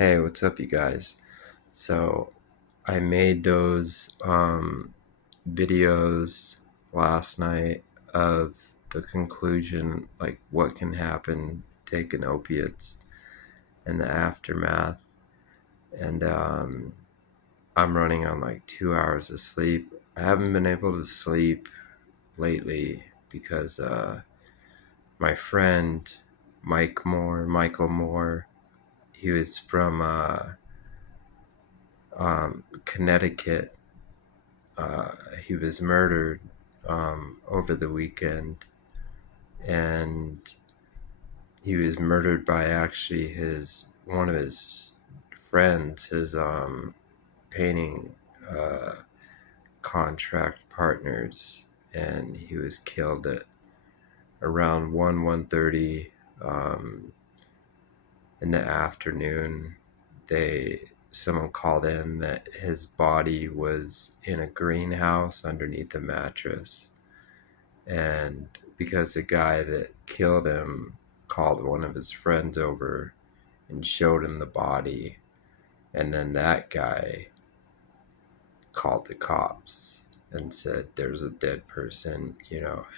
Hey, what's up, you guys? So, I made those videos last night of the conclusion, like what can happen taking opiates and the aftermath. And I'm running on like 2 hours of sleep. I haven't been able to sleep lately because my friend Michael Moore, he was from Connecticut. He was murdered over the weekend, and he was murdered by actually his one of his friends, his painting uh, contract partners, and he was killed at around 1:30 in the afternoon. Someone called in that his body was in a greenhouse underneath a mattress. And because the guy that killed him called one of his friends over and showed him the body, and then that guy called the cops and said there's a dead person,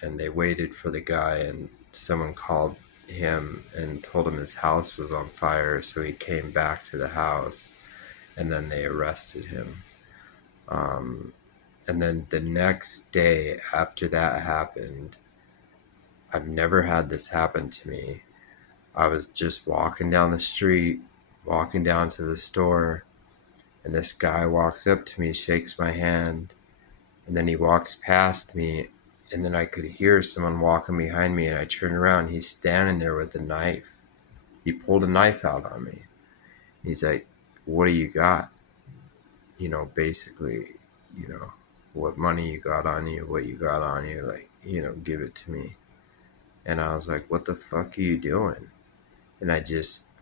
and they waited for the guy, and someone called him and told him his house was on fire, so he came back to the house, and then they arrested him. Um, and then the next day after that happened, I've never had this happen to me. I was just walking down the street, walking down to the store, and this guy walks up to me, shakes my hand, and then he walks past me, and then I could hear someone walking behind me, and I turned around. He's standing there with a knife. He pulled a knife out on me. He's like, "What do you got?" Basically, you know, what money you got on you, what you got on you, like, give it to me. And I was like, "What the fuck are you doing?" And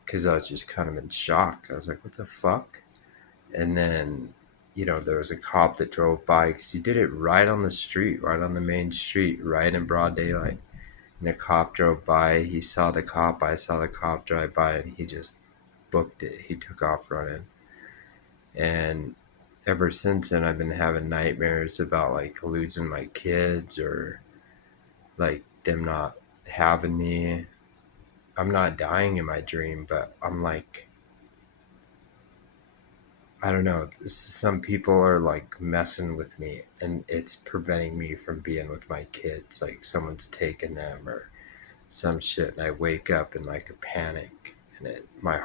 because I was just kind of in shock. I was like, "What the fuck?" And then, there was a cop that drove by because he did it right on the street, right on the main street, right in broad daylight. And a cop drove by. He saw the cop. I saw the cop drive by, and he just booked it. He took off running. And ever since then, I've been having nightmares about like losing my kids or like them not having me. I'm not dying in my dream, but I'm like, I don't know. Some people are like messing with me, and it's preventing me from being with my kids. Like someone's taking them or some shit, and I wake up in like a panic, and my